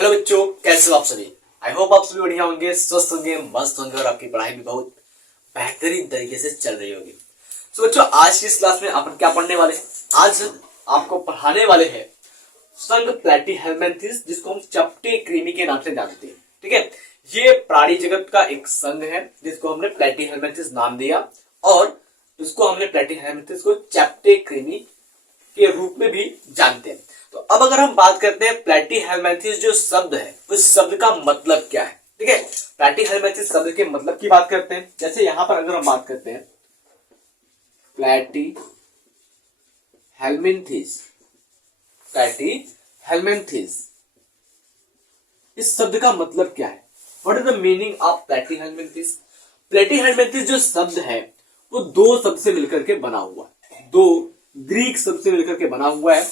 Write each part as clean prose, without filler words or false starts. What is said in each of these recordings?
Hello बच्चों, कैसे हो आप सभी। आई होप आप सभी बढ़िया होंगे, स्वस्थ होंगे, मस्त होंगे और आपकी पढ़ाई भी बहुत बेहतरीन तरीके से चल रही होगी। तो बच्चों, आज की इस क्लास में अपन क्या पढ़ने वाले हैं। आज आपको पढ़ाने वाले हैं संघ प्लैटीहेल्मिन्थेस, जिसको हम चपटे कृमि के नाम से जानते हैं। ठीक है, ये प्राणी जगत का एक संघ है जिसको हमने प्लैटीहेल्मिन्थेस नाम दिया और इसको हमने प्लैटीहेल्मिन्थेस को चपटे कृमि के रूप में भी जानते हैं। तो अब अगर हम बात करते हैं प्लैटीहेल्मिन्थेस जो शब्द है उस शब्द का मतलब क्या है। ठीक है, प्लैटीहेल्मिन्थेस शब्द के मतलब की बात करते हैं। जैसे यहां पर अगर हम बात करते हैं प्लैटीहेल्मिन्थेस, प्लैटीहेल्मिन्थेस इस शब्द का मतलब क्या है। What is the meaning of platyhelminthes. Platyhelminthes जो शब्द है वो दो शब्द से मिलकर के बना हुआ है, दो ग्रीक शब्द से मिलकर के बना हुआ है।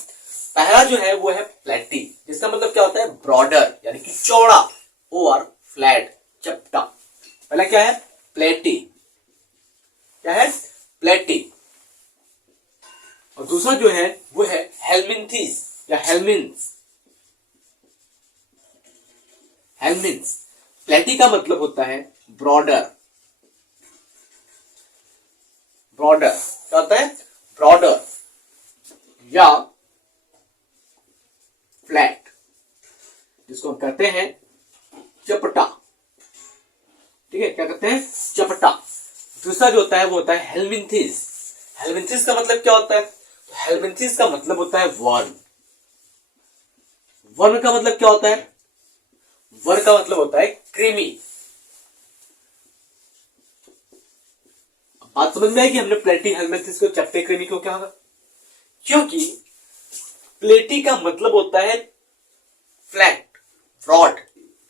पहला जो है वो है प्लेटी, जिसका मतलब क्या होता है ब्रॉडर, यानी कि चौड़ा, और फ्लैट, चपटा। पहला क्या है प्लेटी, क्या है प्लेटी। और दूसरा जो है वो है हेल्मिन्थेस या हेल्मिन्स। हेल्मिन्स, प्लेटी का मतलब होता है ब्रॉडर, ब्रॉडर क्या होता है ब्रॉडर या फ्लैट, जिसको हम कहते हैं चपटा। ठीक है, क्या कहते हैं चपटा। दूसरा जो होता है वो होता है हेल्मिन्थेस। हेल्मिन्थेस का मतलब क्या होता है, तो हेल्मिन्थेस का मतलब होता है वर्ण। वर्ण का मतलब क्या होता है, वर्ण का मतलब होता है कृमि। बात समझ में आई कि हमने प्लैटीहेल्मिन्थेस को चपटे कृमि को क्या होगा, क्योंकि प्लेटी का मतलब होता है फ्लैट, ब्रॉड।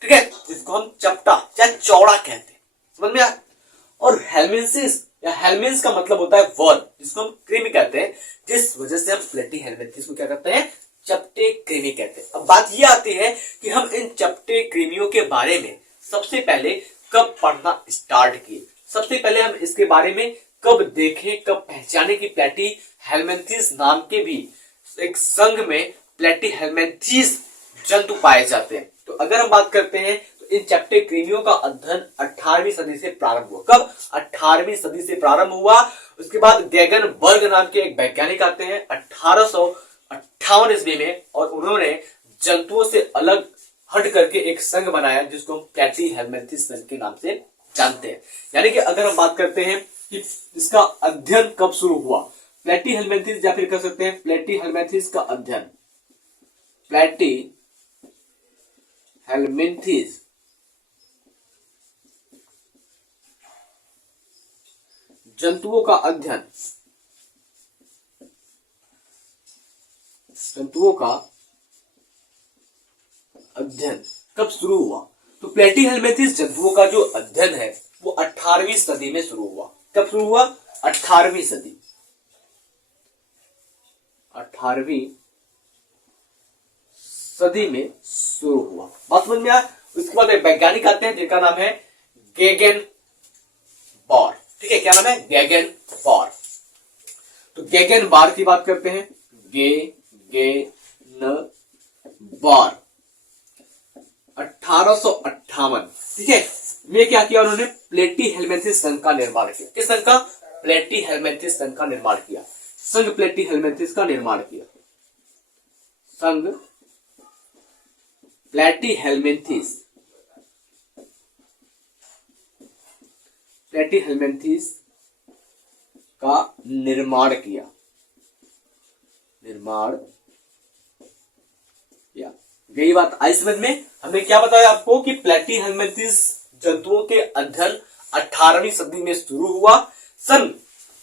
ठीक है, जिसको हम चपटा या चौड़ा कहते हैं, समझ में आया। और हेल्मिन्थेस या हेल्मिन्स का मतलब होता है वर्ण, जिसको हम कृमि कहते हैं, जिस वजह से हम प्लैटीहेल्मिन्थेस को क्या कहते हैं चपटे कृमि कहते हैं। अब बात यह आती है कि हम इन चपटे कृमियों के बारे में सबसे पहले कब पढ़ना स्टार्ट किए, सबसे पहले हम इसके बारे में कब देखें, कब पहचाने कि प्लैटीहेल्मिन्थेस नाम के भी एक संघ में प्लैटीहेल्मिन्थेस जंतु पाए जाते हैं। तो अगर हम बात करते हैं तो इन चपटे कृमियों का अध्ययन 18वीं सदी से प्रारंभ हुआ। कब 18वीं सदी से प्रारंभ हुआ। उसके बाद गेगनबर्ग नाम के एक वैज्ञानिक आते हैं 1858 ईस्वी में, और उन्होंने जंतुओं से अलग हट करके एक संघ बनाया जिसको हम प्लैटीहेल्मिन्थेस संघ के नाम से जानते हैं। यानी कि अगर हम बात करते हैं कि इसका अध्ययन कब शुरू हुआ, प्लैटीहेल्मिन्थेस या फिर कह सकते हैं प्लैटीहेल्मिन्थेस का अध्ययन, प्लैटीहेल्मिन्थेस जंतुओं का अध्ययन, जंतुओं का अध्ययन कब शुरू हुआ। तो प्लैटीहेल्मिन्थेस जंतुओं का जो अध्ययन है वो 18वीं सदी में शुरू हुआ। कब शुरू हुआ 18वीं सदी, 18वीं सदी में शुरू हुआ। बात समझ में आया। उसके बाद एक वैज्ञानिक आते हैं जिनका नाम है गेगेनबॉर। ठीक है, क्या नाम है गेगेनबॉर। तो गेगेनबॉर की बात करते हैं, गेगेनबॉर 1858। ठीक है, में क्या किया उन्होंने प्लैटीहेल्मिन्थेस संघ का निर्माण किया। किस संघ का, प्लैटीहेल्मिन्थेस संघ का निर्माण किया। संघ प्लैटीहेल्मिन्थेस का निर्माण किया, संघ प्लैटीहेल्मिन्थेस, प्लैटीहेल्मिन्थेस का निर्माण किया, निर्माण किया। यही बात आई समझ में। हमने क्या बताया आपको कि प्लैटीहेल्मिन्थेस जंतुओं के अध्ययन 18वीं सदी में शुरू हुआ। सन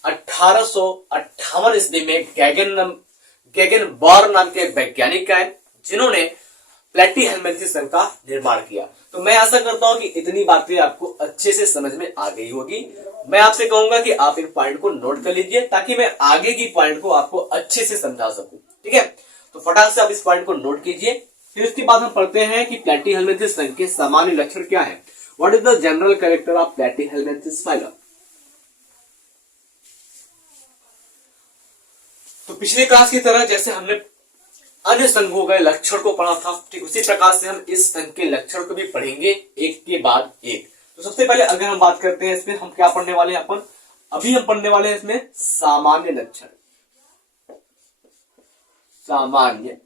1858 ईस्वी में गेगेनबॉर नाम के एक वैज्ञानिक आए जिन्होंने प्लैटीहेल्मिन्थेस संघ का निर्माण किया। तो मैं आशा करता हूं कि इतनी बातें आपको अच्छे से समझ में आ गई होगी। मैं आपसे कहूंगा कि आप इन पॉइंट को नोट कर लीजिए ताकि मैं आगे की पॉइंट को आपको अच्छे से समझा सकूं। ठीक है, तो फटाक से आप इस पॉइंट को नोट कीजिए। फिर उसके बाद हम पढ़ते हैं कि प्लैटीहेल्मिन्थेस संघ के सामान्य लक्षण क्या है। What is the general character of platyhelminthes phylum. तो पिछले क्लास की तरह जैसे हमने अन्य संघों के लक्षण को पढ़ा था, ठीक उसी प्रकार से हम इस संघ के लक्षण को भी पढ़ेंगे एक के बाद एक। तो सबसे पहले अगर हम बात करते हैं इसमें हम क्या पढ़ने वाले हैं अपन, अभी हम पढ़ने वाले हैं इसमें सामान्य लक्षण, सामान्य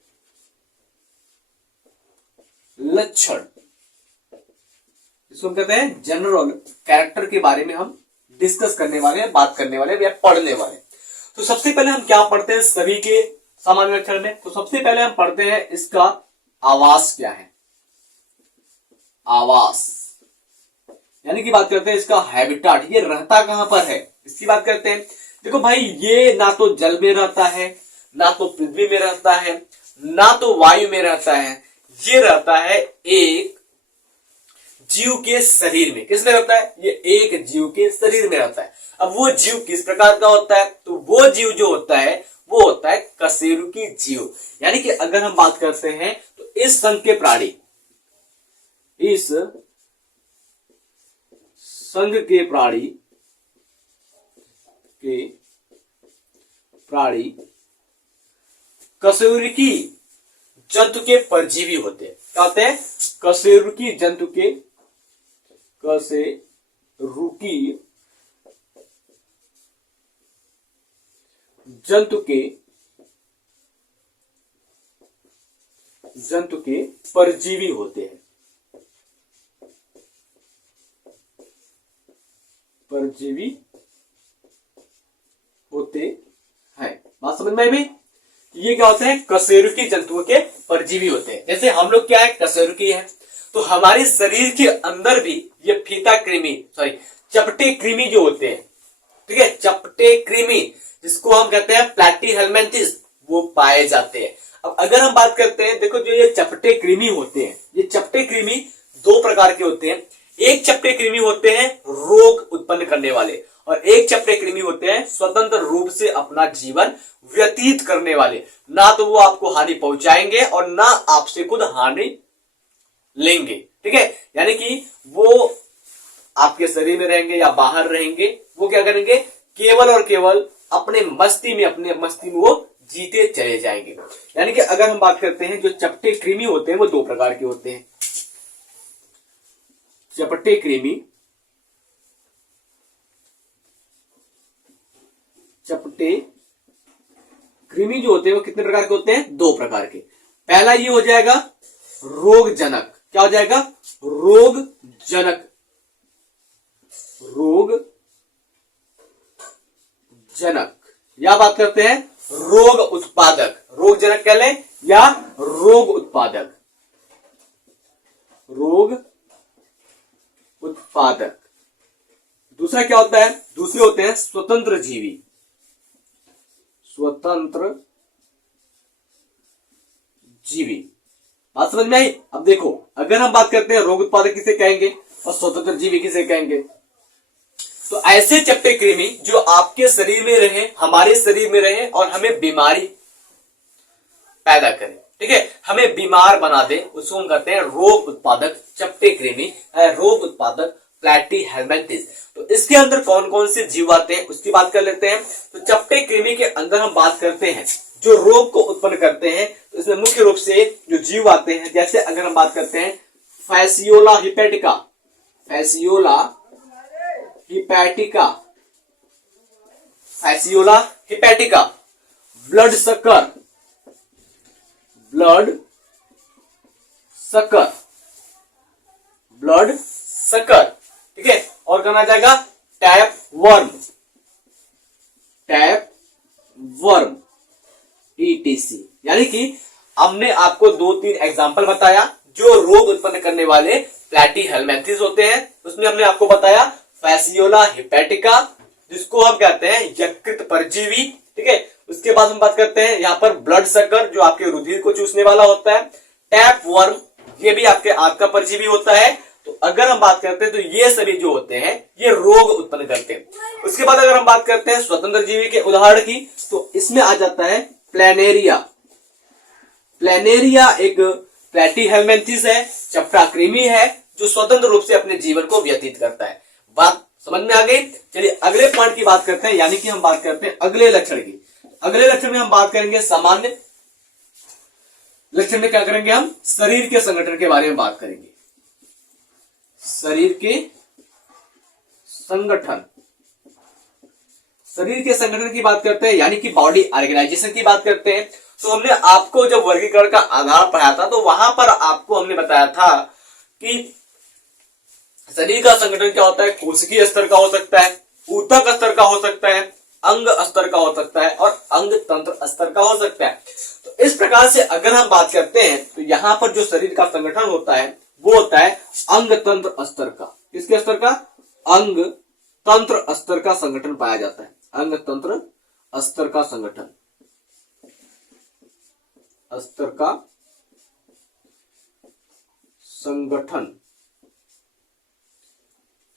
लक्षण, इसको हम कहते हैं जनरल कैरेक्टर के बारे में हम डिस्कस करने वाले हैं, बात करने वाले हैं या पढ़ने वाले हैं। तो सबसे पहले हम क्या पढ़ते हैं सभी के सामान्य लक्षण में, तो सबसे पहले हम पढ़ते हैं इसका आवास क्या है, आवास यानी कि बात करते हैं इसका हैबिटाट, ये रहता कहां पर है इसकी बात करते हैं। देखो भाई ये ना तो जल में रहता है, ना तो पृथ्वी में रहता है, ना तो वायु में रहता है, ये रहता है एक जीव के शरीर में। किस में रहता है, ये एक जीव के शरीर में रहता है। अब वो जीव किस प्रकार का होता है, तो वो जीव जो होता है वो होता है कशेरुकी जीव। यानी कि अगर हम बात करते हैं तो इस संघ के प्राणी, इस संघ के प्राणी कशेरुकी जंतु के परजीवी होते हैं। क्या होते हैं, कशेरुकी जंतु के, कशेरुकी जंतु के परजीवी होते हैं, परजीवी होते हैं। बात समझ में आई? ये क्या होते हैं, कशेरुकी जंतुओं के परजीवी होते हैं। जैसे हम लोग क्या है, कशेरुकी है, तो हमारे शरीर के अंदर भी ये फीता कृमि, सॉरी चपटे कृमि जो होते हैं, ठीक है, चपटे कृमि जिसको हम कहते हैं प्लैटीहेल्मिन्थेस, वो पाए जाते हैं। अब अगर हम बात करते हैं, देखो जो ये चपटे कृमि होते हैं, ये चपटे कृमि दो प्रकार के होते हैं। एक चपटे कृमि होते हैं रोग उत्पन्न करने वाले, और एक चपटे कृमि होते हैं स्वतंत्र रूप से अपना जीवन व्यतीत करने वाले। ना तो वो आपको हानि पहुंचाएंगे और ना आपसे खुद हानि लेंगे, ठीक है। यानी कि वो आपके शरीर में रहेंगे या बाहर रहेंगे, वो क्या करेंगे, केवल और केवल अपने मस्ती में वो जीते चले जाएंगे। यानी कि अगर हम बात करते हैं जो चपटे कृमि होते हैं वो दो प्रकार के होते हैं। चपटे कृमि, चपटे कृमि जो होते हैं वो कितने प्रकार के होते हैं, दो प्रकार के। पहला ये हो जाएगा रोगजनक, क्या हो जाएगा, रोगजनक, रोगजनक, या बात करते हैं रोग उत्पादक, रोगजनक कह लें या रोग उत्पादक, रोग उत्पादक। दूसरा क्या होता है, दूसरे होते हैं स्वतंत्र जीवी, स्वतंत्र जीवी। बात समझ में आई? अब देखो अगर हम बात करते हैं रोग उत्पादक किसे कहेंगे और स्वतंत्र जीवी किसे कहेंगे, तो ऐसे चपटे कृमि जो आपके शरीर में रहे, हमारे शरीर में रहे और हमें बीमारी पैदा करे, ठीक है, हमें बीमार बना दे, उसको हम कहते हैं रोग उत्पादक चपटे कृमि, रोग उत्पादक प्लैटीहेल्मिन्थेस। तो इसके अंदर कौन कौन से जीव आते हैं उसकी बात कर लेते हैं। तो चपटे कृमि के अंदर हम बात करते हैं जो रोग को उत्पन्न करते हैं, तो इसमें मुख्य रूप से जो जीव आते हैं, जैसे अगर हम बात करते हैं Fasciola hepatica, Fasciola hepatica, Fasciola hepatica, blood sucker, blood sucker, blood sucker, ठीक है। और करना जाएगा tap worm, tap worm, etc. यानी कि हमने आपको दो तीन एग्जांपल बताया जो रोग उत्पन्न करने वाले प्लैटीहेल्मिन्थेस होते हैं। उसमें हमने आपको बताया फैसियोला हिपैटिका जिसको हम कहते हैं यकृत परजीवी, ठीक है। उसके बाद हम बात करते हैं यहाँ पर ब्लड सकर जो आपके रुधिर को चूसने वाला होता है, टैप वर्म ये भी आपके आंत का परजीवी होता है। तो अगर हम बात करते हैं तो ये सभी जो होते हैं ये रोग उत्पन्न करते हैं। उसके बाद अगर हम बात करते हैं स्वतंत्र जीवी के उदाहरण की, तो इसमें आ जाता है प्लैनेरिया। प्लैनेरिया एक प्लैटीहेल्मिन्थेस है, चपटा कृमि है जो स्वतंत्र रूप से अपने जीवन को व्यतीत करता है। बात समझ में आ गई? चलिए अगले पॉइंट की बात करते हैं, यानी कि हम बात करते हैं अगले लक्षण की। अगले लक्षण में हम बात करेंगे सामान्य लेक्चर में क्या करेंगे, हम शरीर के संगठन के बारे में बात करेंगे। शरीर के संगठन, शरीर के संगठन की बात करते हैं, यानी कि बॉडी ऑर्गेनाइजेशन की बात करते हैं। तो हमने आपको जब वर्गीकरण का आधार पढ़ाया था तो वहां पर आपको हमने बताया था कि शरीर का संगठन क्या होता है, कोशिकीय स्तर का हो सकता है, ऊतक स्तर का हो सकता है, अंग स्तर का हो सकता है और अंग तंत्र स्तर का हो सकता है। तो इस प्रकार से अगर हम बात करते हैं तो यहां पर जो शरीर का संगठन होता है वो होता है अंग तंत्र स्तर का। किसके स्तर का? अंग तंत्र स्तर का संगठन पाया जाता है। अंग तंत्र स्तर का संगठन, स्तर का संगठन,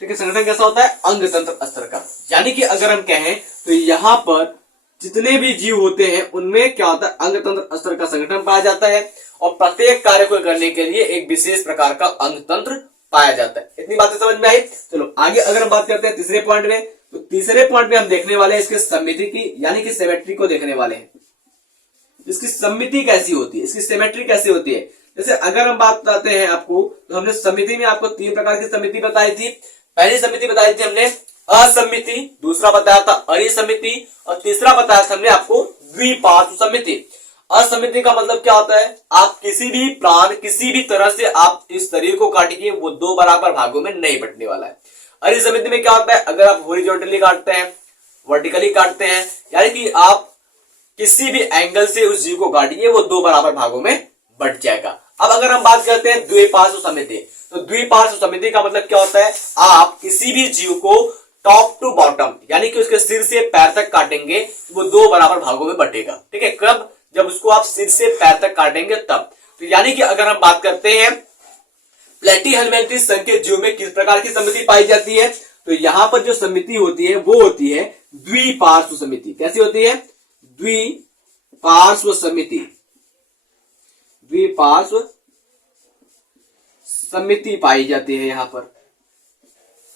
ठीक है। संगठन कैसा होता है? अंग तंत्र स्तर का। यानी कि अगर हम कहें तो यहां पर जितने भी जीव होते हैं उनमें क्या होता है, अंग तंत्र स्तर का संगठन पाया जाता है और प्रत्येक कार्य को करने के लिए एक विशेष प्रकार का अंग तंत्र पाया जाता है। इतनी बातें समझ में आई। चलो आगे अगर हम बात करते हैं तीसरे पॉइंट में, तो तीसरे पॉइंट में हम देखने वाले हैं इसके समिति की, यानी कि सिमेट्री को देखने वाले हैं। इसकी समिति कैसी होती है, इसकी सिमेट्री कैसी होती है। जैसे अगर हम बात करते हैं आपको, तो हमने समिति में आपको 3 प्रकार की समिति बताई थी। पहली समिति बताई थी हमने असमिति, दूसरा बताया था अरिसमिति और तीसरा बताया था हमने आपको द्विपार्श्व समिति। असमिति का मतलब क्या होता है, आप किसी भी प्राण किसी भी तरह से आप इस शरीर को काटेंगे वो 2 बराबर भागों में नहीं बंटने वाला है। अरिसमिति में क्या होता है, अगर आप हॉरिजॉन्टली काटते हैं, वर्टिकली काटते हैं, यानी कि आप किसी भी एंगल से उस जीव को काटिए वो 2 बराबर भागों में बंट जाएगा। अब अगर हम बात करते हैं द्विपार्श्व समिति, तो द्विपार्श्व समिति का मतलब क्या होता है, आप किसी भी जीव को टॉप टू बॉटम यानी कि उसके सिर से पैर तक काटेंगे वो 2 बराबर भागों में बटेगा। ठीक है, कब? जब उसको आप सिर से पैर तक काटेंगे तब। तो यानी कि अगर हम बात करते हैं प्लेटीहेलमिन्थेस संघ के जीव में किस प्रकार की समिति पाई जाती है, तो यहां पर जो समिति होती है वो होती है द्विपार्श्व समिति। कैसी होती है? द्विपार्श्व समिति। द्विपार्श्व समिति पाई जाती है यहां पर।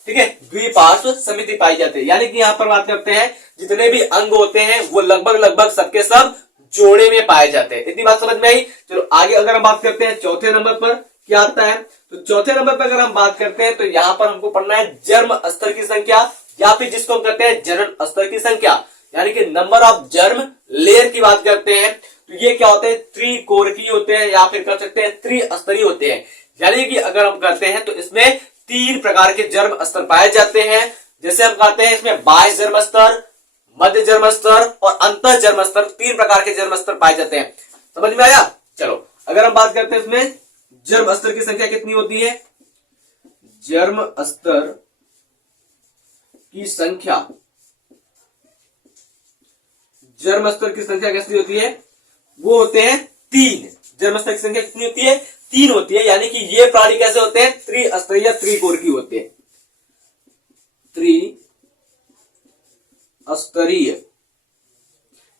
ठीक है, द्विपार्श्व समिति पाई जाती है, यानी कि यहां पर बात करते हैं जितने भी अंग होते हैं वो लगभग सबके सब जोड़े में पाए जाते हैं। इतनी बात समझ में आई। चलो आगे अगर हम बात करते हैं चौथे नंबर पर क्या आता है, तो चौथे नंबर पर अगर हम बात करते हैं तो यहां पर हमको पढ़ना है जर्म स्तर की संख्या, या फिर जिसको हम कहते हैं जनन स्तर की संख्या, यानी कि नंबर ऑफ जर्म लेयर की बात करते हैं। तो ये क्या होते हैं, त्रिकोरकीय होते हैं या फिर कर सकते हैं त्रिस्तरीय होते हैं। यानी कि अगर हम करते हैं तो इसमें 3 प्रकार के जर्म स्तर पाए जाते हैं। जैसे हम कहते हैं इसमें बाह्य जर्म स्तर, मध्य जर्म स्तर और अंतः जर्म स्तर, 3 प्रकार के जर्म स्तर पाए जाते हैं। समझ में आया। चलो अगर हम बात करते हैं इसमें जर्म स्तर की संख्या कितनी होती है, जर्म स्तर की संख्या, जर्म स्तर की संख्या कैसी होती है, वो होते हैं 3। जर्म स्तर की संख्या कितनी होती है, 3 होती है। यानी कि ये प्राणी कैसे होते हैं, त्रिस्तरीय त्रिकोरकीय होते हैं। त्रिस्तरीय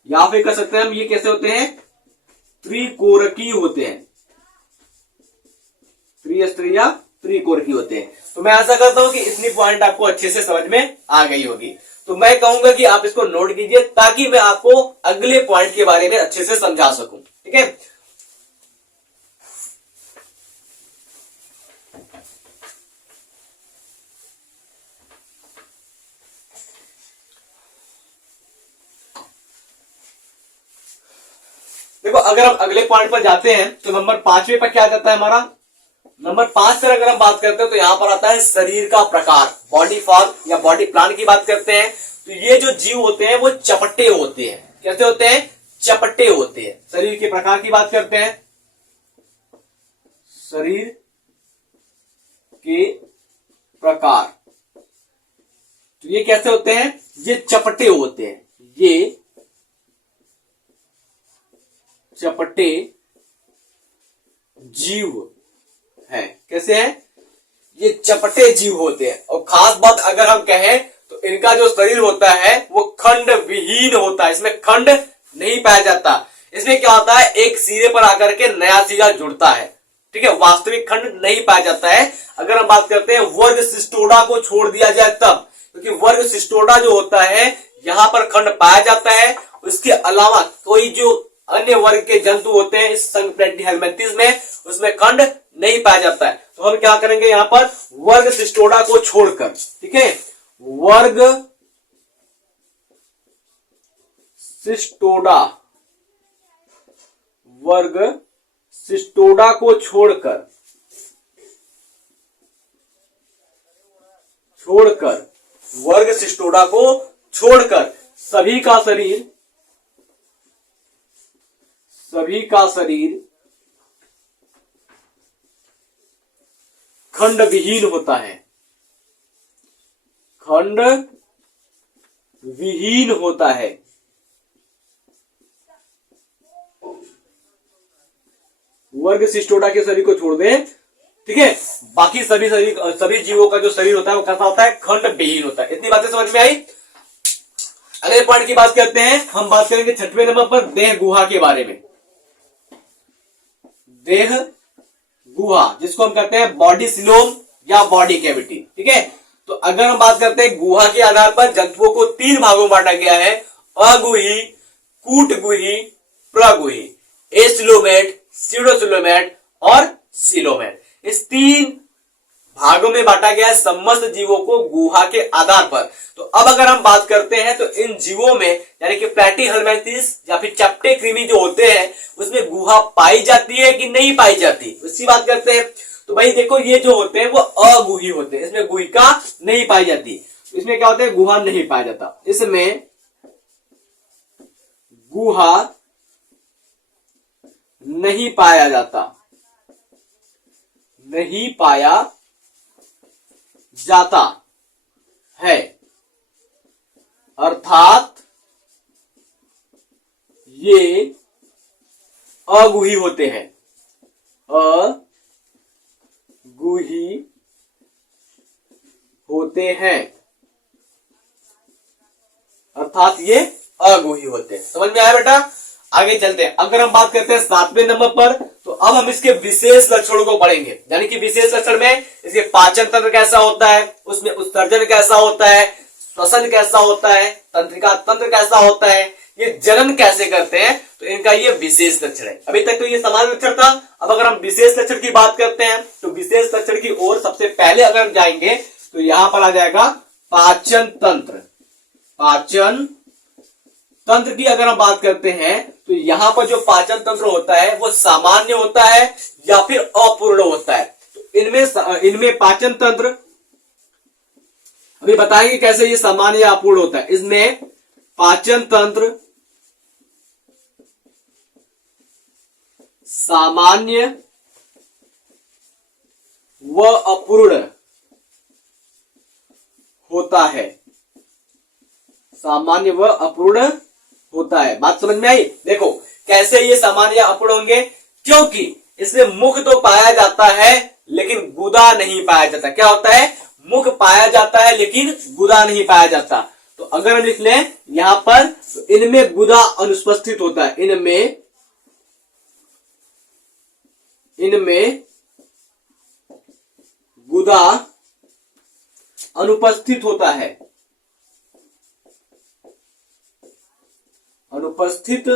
या फिर कह सकते हैं हम ये कैसे होते हैं, त्रिकोरकीय होते हैं। त्रिस्तरीय त्रिकोरकीय होते हैं। तो मैं आशा करता हूं कि इतनी पॉइंट आपको अच्छे से समझ में आ गई होगी। तो मैं कहूंगा कि आप इसको नोट कीजिए ताकि मैं आपको अगले पॉइंट के बारे में अच्छे से समझा सकूं। ठीक है, देखो अगर हम अगले पॉइंट पर जाते हैं तो नंबर 5वें पर क्या आ जाता है हमारा, नंबर 5 पर अगर हम बात करते हैं तो यहां पर आता है शरीर का प्रकार, बॉडी फॉर्म या बॉडी प्लान की बात करते हैं। तो ये जो जीव होते हैं वो चपटे होते हैं। कैसे होते हैं, चपटे होते हैं। शरीर के प्रकार की बात करते हैं, शरीर के प्रकार, तो ये कैसे होते हैं, ये चपटे होते हैं। ये चपटे जीव है। कैसे हैं, ये चपटे जीव होते हैं। और खास बात अगर हम कहें तो इनका जो शरीर होता है वो खंड विहीन होता है, इसमें खंड नहीं पाया जाता। इसमें क्या होता है, एक सिरे पर आकर के नया सिरा जुड़ता है। ठीक है, वास्तविक खंड नहीं पाया जाता है। अगर हम बात करते हैं वर्ग सिस्टोडा को छोड़ दिया जाए तब, क्योंकि वर्ग सिस्टोडा जो होता है यहां पर खंड पाया जाता है। उसके अलावा कोई जो अन्य वर्ग के जंतु होते हैं इस संघ प्लेटीहेलमिंथेस में, उसमें खंड नहीं पाया जाता है। तो हम क्या करेंगे यहां पर वर्ग सिस्टोडा को छोड़कर, ठीक है, वर्ग सिस्टोडा, वर्ग सिस्टोडा को छोड़कर वर्ग सिस्टोडा को छोड़कर सभी का शरीर खंड विहीन होता है, खंड विहीन होता है। वर्ग सिस्टोडा के शरीर को छोड़ दें, ठीक है, बाकी सभी जीवों का जो शरीर होता है वो कैसा होता है, खंड विहीन होता है। इतनी बातें समझ में आई। अगले पॉइंट की बात करते हैं, हम बात करेंगे 6वें नंबर पर देह गुहा के बारे में। देह गुहा जिसको हम कहते हैं बॉडी सिलोम या बॉडी कैविटी, ठीक है। तो अगर हम बात करते हैं गुहा के आधार पर जंतुओं को 3 भागों में बांटा गया है, अगुही, कूटगुही, प्रगुही, एसिलोमेट, सीडोसिलोमेट और सिलोमेट। इस 3 भागों में बांटा गया है समस्त जीवों को गुहा के आधार पर। तो अब अगर हम बात करते हैं तो इन जीवों में यानी कि प्लेटीहेलमिंथेस या फिर चपटे कृमि जो होते हैं उसमें गुहा पाई जाती है कि नहीं पाई जाती, उसकी बात करते हैं। तो भाई देखो ये जो होते हैं वो अगुही होते हैं, इसमें गुहिका नहीं पाई जाती। इसमें क्या होता है, गुहा नहीं पाया जाता, इसमें गुहा नहीं पाया जाता, नहीं पाया जाता है, अर्थात ये अगुही होते हैं, अगुही होते हैं, अर्थात ये अगुही होते हैं। समझ में आया बेटा। आगे चलते हैं। अगर हम बात करते हैं 7वें नंबर पर, तो अब हम इसके विशेष लक्षणों को पढ़ेंगे। यानी कि विशेष लक्षण में इसके पाचन तंत्र कैसा होता है, उसमें उत्सर्जन कैसा होता है, श्वसन कैसा होता है, तंत्रिका तंत्र कैसा होता है, ये जनन कैसे करते हैं, तो इनका ये विशेष लक्षण है। अभी तक तो ये सामान्य लक्षण था। अब अगर हम विशेष लक्षण की बात करते हैं तो विशेष लक्षण की ओर सबसे पहले अगर हम जाएंगे तो यहां पर आ जाएगा पाचन तंत्र। पाचन तंत्र की अगर हम बात करते हैं तो यहां पर जो पाचन तंत्र होता है वो सामान्य होता है या फिर अपूर्ण होता है। तो इनमें पाचन तंत्र अभी बताएंगे कैसे ये सामान्य या अपूर्ण होता है। इसमें पाचन तंत्र सामान्य व अपूर्ण होता है, सामान्य व अपूर्ण होता है। बात समझ में आई। देखो कैसे ये सामान्य या अपूर्ण होंगे, क्योंकि इसमें मुख तो पाया जाता है लेकिन गुदा नहीं पाया जाता। क्या होता है, मुख पाया जाता है लेकिन गुदा नहीं पाया जाता। तो अगर हम लिख लें यहां पर तो इनमें गुदा अनुपस्थित होता है, इनमें गुदा अनुपस्थित होता है, अनुपस्थित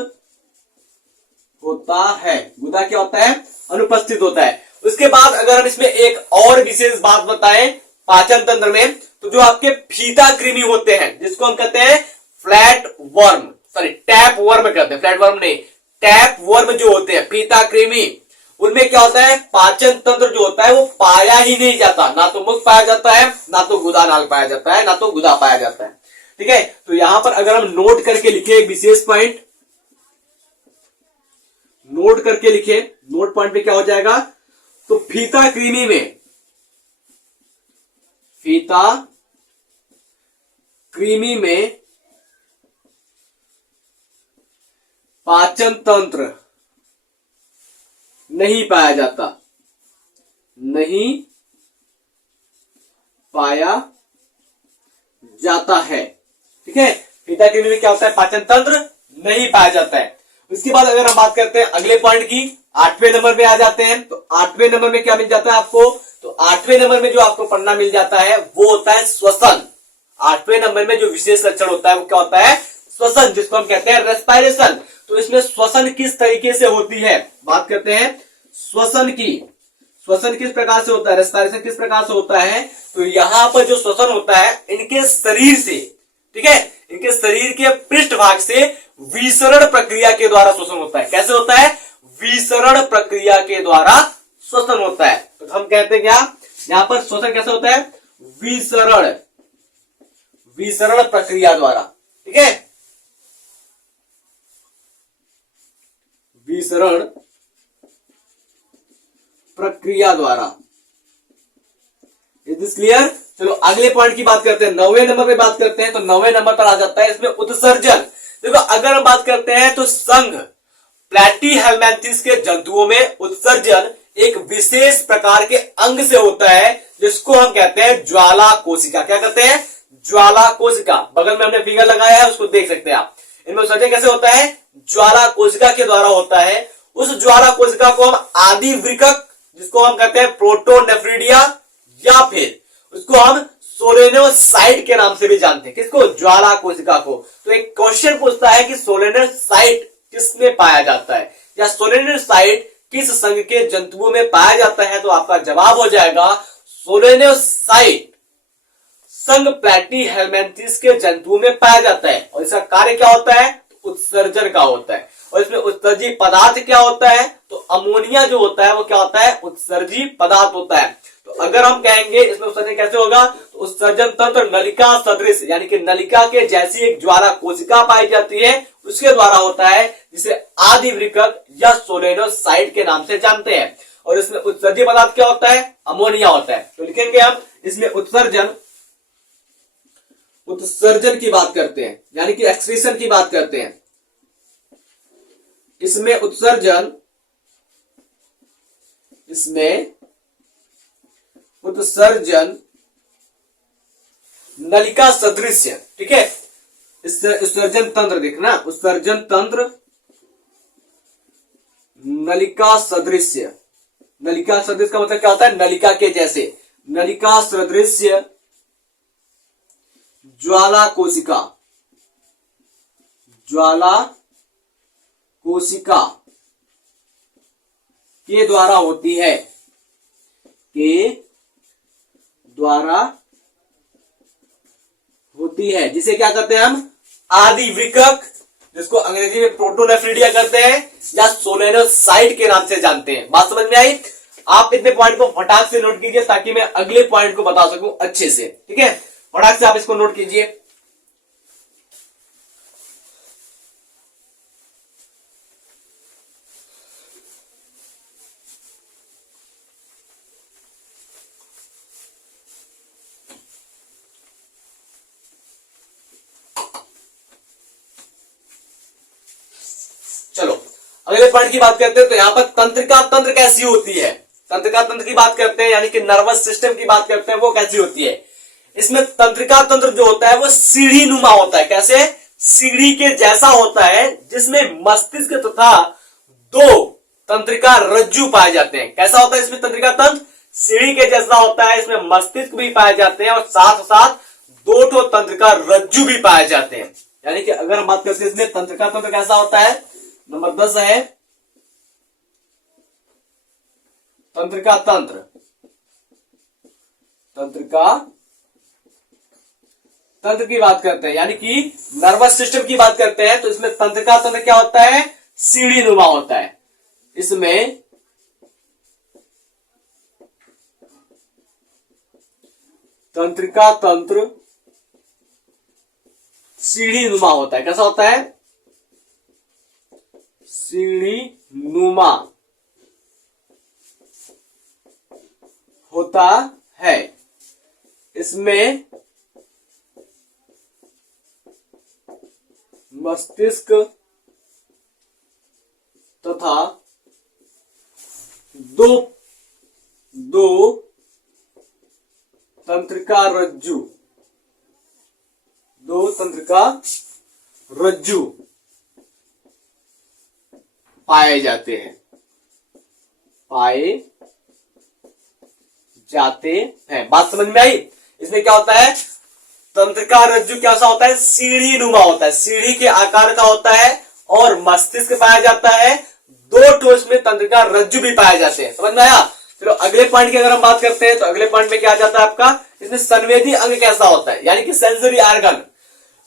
होता है। गुदा क्या होता है, अनुपस्थित होता है। उसके बाद अगर हम इसमें एक और विशेष बात बताएं पाचन तंत्र में, तो जो आपके फीता कृमि होते हैं जिसको हम कहते हैं flat worm, sorry tap worm कहते हैं, फ्लैट वर्म नहीं, टैप वर्म जो होते हैं फीता कृमि, उनमें क्या होता है, पाचन तंत्र जो होता है वो पाया ही नहीं जाता। ना तो मुख पाया जाता है, ना तो गुदा नाल पाया जाता है, ना तो गुदा पाया जाता है। ठीक है। तो यहां पर अगर हम नोट करके लिखे एक विशेष पॉइंट, नोट करके लिखे, नोट पॉइंट पे क्या हो जाएगा, तो फीता कृमि में, फीता कृमि में पाचन तंत्र नहीं पाया जाता, नहीं पाया जाता है। ठीक है। फीता कृमि में क्या होता है, पाचन तंत्र नहीं पाया जाता है। उसके बाद अगर हम बात करते हैं अगले पॉइंट की, 8वें नंबर पे आ जाते हैं। तो 8वें नंबर में क्या मिल जाता है आपको, तो 8वें नंबर में जो आपको पढ़ना मिल जाता है वो होता है श्वसन। 8वें नंबर में जो विशेष लक्षण होता है वो क्या होता है, श्वसन, जिसको हम कहते हैं रेस्पिरेशन। तो इसमें श्वसन किस तरीके से होती है, बात करते हैं श्वसन की। श्वसन किस प्रकार से होता है, रेस्पिरेशन किस प्रकार से होता है। तो यहां पर जो श्वसन होता है इनके शरीर से, ठीक है, इनके शरीर के पृष्ठभाग से विसरण प्रक्रिया के द्वारा श्वसन होता है। कैसे होता है, विसरण प्रक्रिया के द्वारा श्वसन होता है। तो हम कहते हैं क्या, यहां पर श्वसन कैसे होता है, विसरण, विसरण प्रक्रिया द्वारा, ठीक है, विसरण प्रक्रिया द्वारा। Is this clear. चलो अगले पॉइंट की बात करते हैं, 9वें नंबर पे बात करते हैं। तो 9वें नंबर पर आ जाता है इसमें उत्सर्जन। देखो अगर हम बात करते हैं तो संघ प्लैटीहेल्मिन्थेस के जंतुओं में उत्सर्जन एक विशेष प्रकार के अंग से होता है जिसको हम कहते हैं ज्वाला कोशिका। क्या कहते हैं, ज्वाला कोशिका। बगल में हमने फिगर लगाया है, उसको देख सकते हैं आप। इनमें उत्सर्जन कैसे होता है, ज्वाला कोशिका के द्वारा होता है। उस ज्वाला कोशिका को हम आदि वृकक, जिसको हम कहते हैं प्रोटोनेफ्रिडिया, या फिर उसको हम सोलेनोसाइट के नाम से भी जानते हैं। किसको, ज्वाला कोशिका को। तो एक क्वेश्चन पूछता है कि सोलेनोसाइट किसमें पाया जाता है, या सोलेनोसाइट किस संघ के जंतुओं में पाया जाता है। तो आपका जवाब हो जाएगा सोलेनोसाइट संघ प्लैटीहेल्मिन्थेस के जंतुओं में पाया जाता है। और इसका कार्य क्या होता है, उत्सर्जन का होता है। और इसमें उत्सर्जी पदार्थ क्या होता है, तो अमोनिया जो होता है वो क्या होता है, उत्सर्जी पदार्थ होता है। तो अगर हम कहेंगे इसमें उत्सर्जन कैसे होगा, तो उत्सर्जन तंत्र नलिका सदृश, यानी कि नलिका के जैसी एक ज्वाला कोशिका पाई जाती है, उसके द्वारा होता है, जिसे आदि वृकक या सोलेनोसाइट के नाम से जानते हैं। और इसमें उत्सर्जी पदार्थ क्या होता है, अमोनिया होता है। तो लिखेंगे हम इसमें उत्सर्जन, उत्सर्जन की बात करते हैं, यानी कि एक्सक्रीशन की बात करते हैं। इसमें उत्सर्जन, इसमें उत्सर्जन नलिका सदृश, ठीक है, उत्सर्जन तंत्र देखना, उत्सर्जन तंत्र नलिका सदृश। नलिका सदृश का मतलब क्या होता है, नलिका के जैसे, नलिका सदृश ज्वाला कोशिका, ज्वाला कोशिका के द्वारा होती है, के द्वारा होती है, जिसे क्या करते हैं हम, आदि वृकक, जिसको अंग्रेजी में प्रोटोनेफ्रिडिया करते हैं, या सोलेनोसाइट के नाम से जानते हैं। बात समझ में आई। आप इतने पॉइंट को फटाक से नोट कीजिए ताकि मैं अगले पॉइंट को बता सकूं अच्छे से, ठीक है। फटाक से आप इसको नोट कीजिए। चलो अगले पॉइंट की बात करते हैं। तो यहां पर तंत्रिका तंत्र कैसी होती है, तंत्रिका तंत्र की बात करते हैं, यानी कि नर्वस सिस्टम की बात करते हैं, वो कैसी होती है। इसमें तंत्रिका तंत्र जो होता है वो सीढ़ी नुमा होता है। कैसे, सीढ़ी के जैसा होता है, जिसमें मस्तिष्क तथा दो तंत्रिका रज्जु पाए जाते हैं। कैसा होता है इसमें तंत्रिका तंत्र, सीढ़ी के जैसा होता है, इसमें मस्तिष्क भी पाए जाते हैं और साथ साथ दो ठो तंत्रिका रज्जु भी पाए जाते हैं। यानी कि अगर हम बात करते हैं इसमें तंत्रिका तंत्र कैसा होता है, नंबर 10 है तंत्रिका तंत्र, तंत्रिका तंत्र की बात करते हैं, यानी कि नर्वस सिस्टम की बात करते हैं। तो इसमें तंत्रिका तंत्र क्या होता है, सीढ़ी नुमा होता है। इसमें तंत्रिका तंत्र सीढ़ी नुमा होता है। कैसा होता है, सीढ़ी नुमा होता है। इसमें मस्तिष्क तथा दो तंत्रिका रज्जु, दो तंत्रिका रज्जु पाए जाते हैं, पाए जाते हैं। बात समझ में आई। इसमें क्या होता है, तंत्रिका रज्जु कैसा होता है, सीढ़ी नुमा होता है, सीढ़ी के आकार का होता है और मस्तिष्क पाया जाता है। दो ठोस में तंत्रिका रज्जु भी पाए जाते हैं। समझ में आया? चलो अगले पॉइंट की अगर हम बात करते हैं तो अगले पॉइंट में क्या आ जाता है आपका, इसमें संवेदी अंग कैसा होता है, यानी कि सेंसरी ऑर्गन।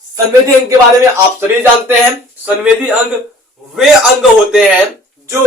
संवेदी अंग के बारे में आप सभी जानते हैं। संवेदी अंग वे अंग होते हैं जो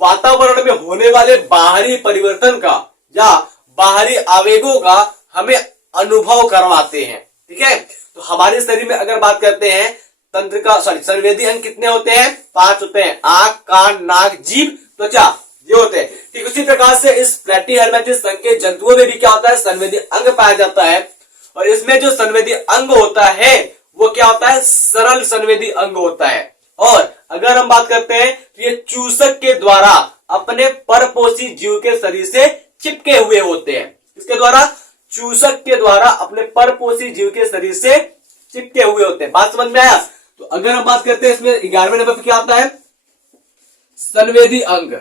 वातावरण में होने वाले बाहरी परिवर्तन का या बाहरी आवेगों का हमें अनुभव करवाते हैं। ठीक है, तो हमारे शरीर में अगर बात करते हैं तंत्रिका संवेदी अंग कितने होते हैं? 5 होते हैं। आंख, कान, नाक, जीभ, त्वचा, ये होते हैं। ठीक उसी प्रकार से इस प्लैटीहेलमिंथेस संघ के जंतुओं में भी क्या होता है? संवेदी अंग पाया जाता है। और इसमें जो संवेदी अंग होता है वो क्या होता है? सरल संवेदी अंग होता है। और अगर हम बात करते हैं तो ये चूसक के द्वारा अपने परपोषी जीव के शरीर से चिपके हुए होते हैं। इसके द्वारा चूसक के द्वारा अपने परपोषी जीव के शरीर से चिपके हुए होते हैं। बात समझ में आया? तो अगर हम बात करते हैं इसमें 11वें नंबर पर क्या आता है? संवेदी अंग।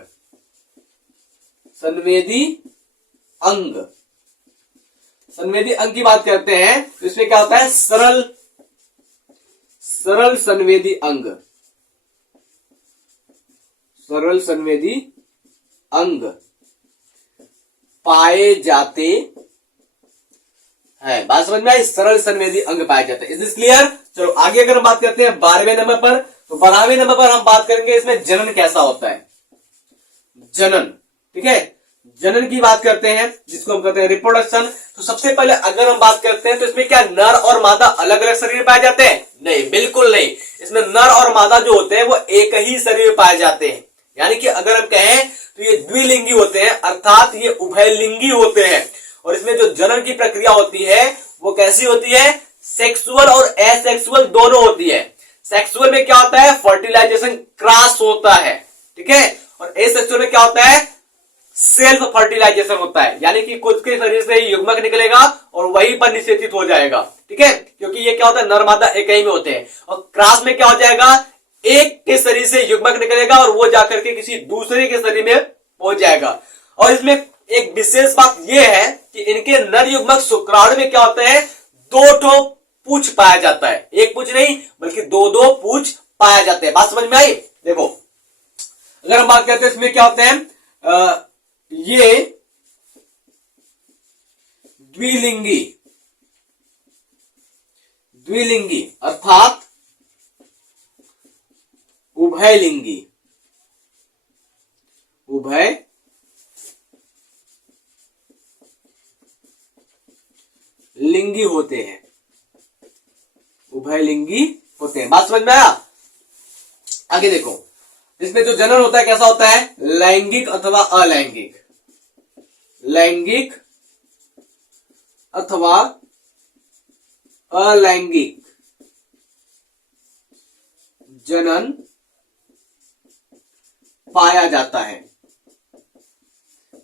संवेदी अंग, संवेदी अंग की बात करते हैं तो इसमें क्या होता है? सरल संवेदी अंग। सरल संवेदी अंग पाए जाते हैं। बात समझ में आई? सरल संवेदी अंग पाए जाते हैं। Is this clear? चलो आगे अगर हम बात करते हैं 12वें नंबर पर, तो 12वें नंबर पर हम बात करेंगे इसमें जनन कैसा होता है। जनन, ठीक है, जनन की बात करते हैं जिसको हम कहते हैं रिप्रोडक्शन। तो सबसे पहले अगर हम बात करते हैं तो इसमें क्या नर और मादा अलग अलग शरीर में पाए जाते हैं? नहीं, बिल्कुल नहीं। इसमें नर और मादा जो होते हैं वो एक ही शरीर में पाए जाते हैं। यानी कि अगर हम कहें तो ये द्विलिंगी होते हैं, अर्थात ये उभयलिंगी होते हैं। और इसमें जो जनन की प्रक्रिया होती है वो कैसी होती है? सेक्सुअल और एसेक्सुअल दोनों होती है। सेक्सुअल में क्या होता है? फर्टिलाइजेशन क्रॉस होता है, ठीक है। और एसेक्सुअल में क्या होता है? सेल्फ फर्टिलाइजेशन होता है, यानी कि खुद के शरीर से ही युग्मक निकलेगा और वहीं पर निषेचित हो जाएगा, ठीक है। क्योंकि ये क्या होता है? नर मादा एक ही में होते हैं। और क्रॉस में क्या हो जाएगा? एक के शरीर से युग्मक निकलेगा और वो जाकर के किसी दूसरे के शरीर में पहुंच जाएगा। और इसमें एक विशेष बात यह है कि इनके नर युग्मक शुक्राणु में क्या होता है? 2 पूंछ पाया जाता है। एक पूंछ नहीं बल्कि 2 पूंछ पाया जाते हैं। बात समझ में आई? देखो अगर हम बात करते हैं इसमें क्या होते हैं? ये द्विलिंगी, द्विलिंगी अर्थात उभयलिंगी, उभय लिंगी होते हैं, उभयलिंगी होते हैं। बात समझ में आया? आगे देखो इसमें जो जनन होता है कैसा होता है? लैंगिक अथवा अलैंगिक, लैंगिक अथवा अलैंगिक जनन पाया जाता है।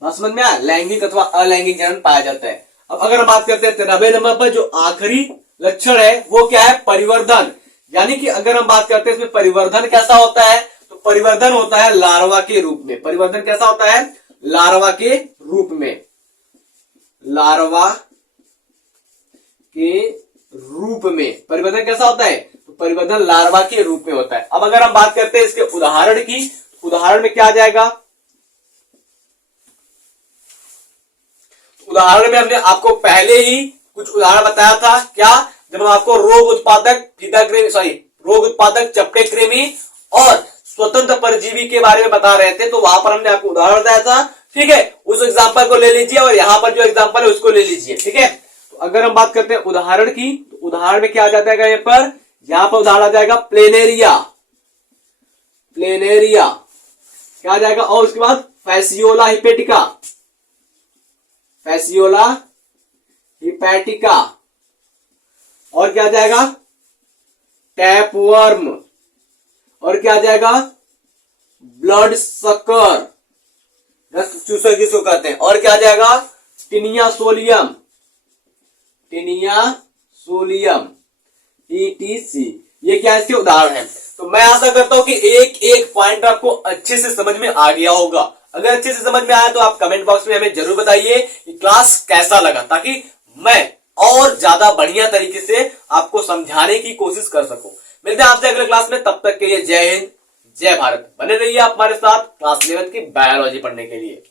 बात समझ में आया? लैंगिक अथवा अलैंगिक जनन पाया जाता है। अब अगर हम बात करते हैं 13वें नंबर पर जो आखिरी लक्षण है वो क्या है? परिवर्धन। यानी कि अगर हम बात करते हैं इसमें परिवर्धन कैसा होता है, तो परिवर्धन होता है लार्वा के रूप में। परिवर्धन कैसा होता है? लार्वा के रूप में, लार्वा के रूप में परिवर्तन कैसा होता है? तो परिवर्तन लार्वा के रूप में होता है। अब अगर हम बात करते हैं इसके उदाहरण की, उदाहरण में क्या आ जाएगा? उदाहरण में हमने आपको पहले ही कुछ उदाहरण बताया था। क्या? जब हम आपको रोग उत्पादक फीता कृमि रोग उत्पादक चपटे कृमि और स्वतंत्र परजीवी के बारे में बता रहे थे, तो वहां पर हमने आपको उदाहरण बताया था, ठीक है। उस एग्जाम्पल को ले लीजिए और यहां पर जो एग्जाम्पल है उसको ले लीजिए, ठीक है। तो अगर हम बात करते हैं उदाहरण की, तो उदाहरण में क्या आ जाता है? यहां पर उदाहरण आ जाएगा प्लेनेरिया, प्लेनेरिया क्या आ जाएगा? और उसके बाद फैसियोला हिपेटिका, फैसियोला हिपैटिका, और क्या आ जाएगा? टैपवर्म, और क्या आ जाएगा? ब्लड सकर, रक्त चूसक जिसको कहते हैं, और क्या आ जाएगा? Taenia solium, Taenia solium ETC। ये क्या इसके उदाहरण है। तो मैं आशा करता हूं कि एक एक पॉइंट आपको अच्छे से समझ में आ गया होगा। अगर अच्छे से समझ में आया तो आप कमेंट बॉक्स में हमें जरूर बताइए कि क्लास कैसा लगा, ताकि मैं और ज्यादा बढ़िया तरीके से आपको समझाने की कोशिश कर सकूं। मिलते हैं आपसे अगले क्लास में, तब तक के लिए जय हिंद जय भारत। बने रहिए आप हमारे साथ क्लास 11 की बायोलॉजी पढ़ने के लिए।